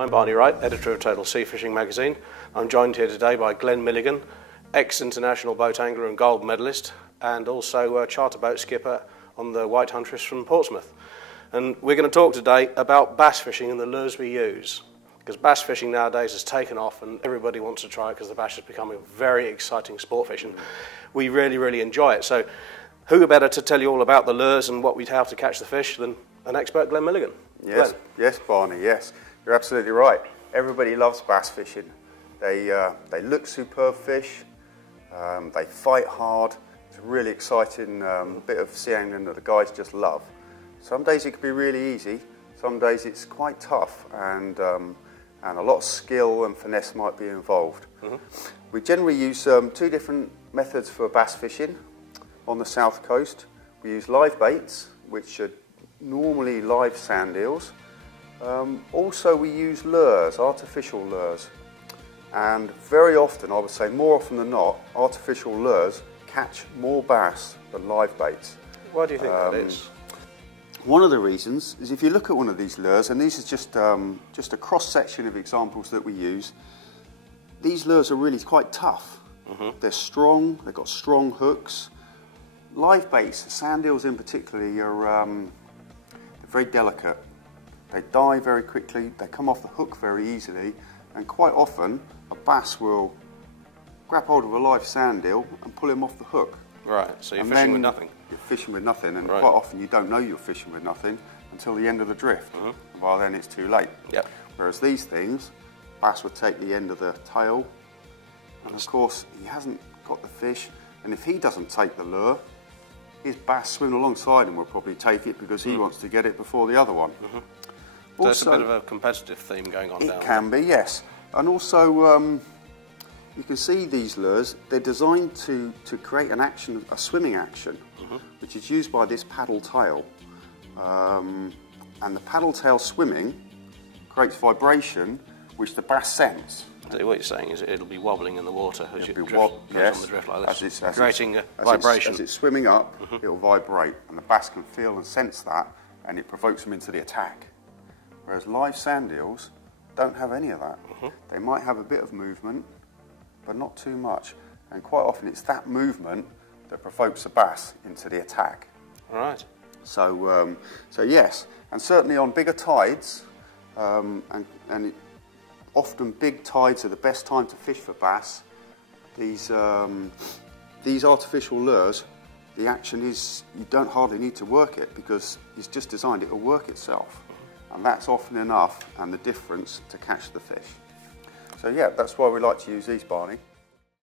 I'm Barney Wright, editor of Total Sea Fishing magazine. I'm joined here today by Glen Milligan, ex-international boat angler and gold medalist, and also a charter boat skipper on the Wight Huntress from Portsmouth. And we're going to talk today about bass fishing and the lures we use. Because bass fishing nowadays has taken off and everybody wants to try it because the bass is becoming a very exciting sport fish and we really enjoy it. So who better to tell you all about the lures and what we'd have to catch the fish than an expert, Glen Milligan? Yes, Glen. yes, Barney, yes. You're absolutely right. Everybody loves bass fishing. They look superb fish, they fight hard. It's a really exciting bit of sea angling that the guys just love. Some days it can be really easy, some days it's quite tough, and a lot of skill and finesse might be involved. We generally use two different methods for bass fishing on the south coast. We use live baits, which are normally live sand eels. Also we use lures, artificial lures, and very often, I would say more often than not, artificial lures catch more bass than live baits. Why do you think that is? One of the reasons is if you look at one of these lures, and these are just a cross-section of examples that we use, these lures are really quite tough. They're strong, they've got strong hooks. Live baits, sand eels in particular, are they're very delicate. They die very quickly, they come off the hook very easily, and quite often a bass will grab hold of a live sand eel and pull him off the hook. Right, so you're fishing with nothing. You're fishing with nothing, and right. Quite often you don't know you're fishing with nothing until the end of the drift. And by then it's too late. Yep. Whereas these things, bass would take the end of the tail, and of course he hasn't got the fish, and if he doesn't take the lure, his bass swimming alongside him will probably take it because he wants to get it before the other one. There's a bit of a competitive theme going on down there. It can be, yes. And also, you can see these lures, they're designed to create an action, a swimming action, which is used by this paddle tail. And the paddle tail swimming creates vibration, which the bass sense. So what you're saying is it'll be wobbling in the water as it goes on the drift like this, creating a vibration. As it's swimming up, it'll vibrate, and the bass can feel and sense that, and it provokes them into the attack. Whereas live sand eels don't have any of that. They might have a bit of movement, but not too much. And quite often it's that movement that provokes the bass into the attack. All right. So, so yes, and certainly on bigger tides, often big tides are the best time to fish for bass. These artificial lures, the action is, you don't hardly need to work it because it's just designed, it'll work itself. And that's often enough and the difference to catch the fish. So yeah, that's why we like to use these, Barney.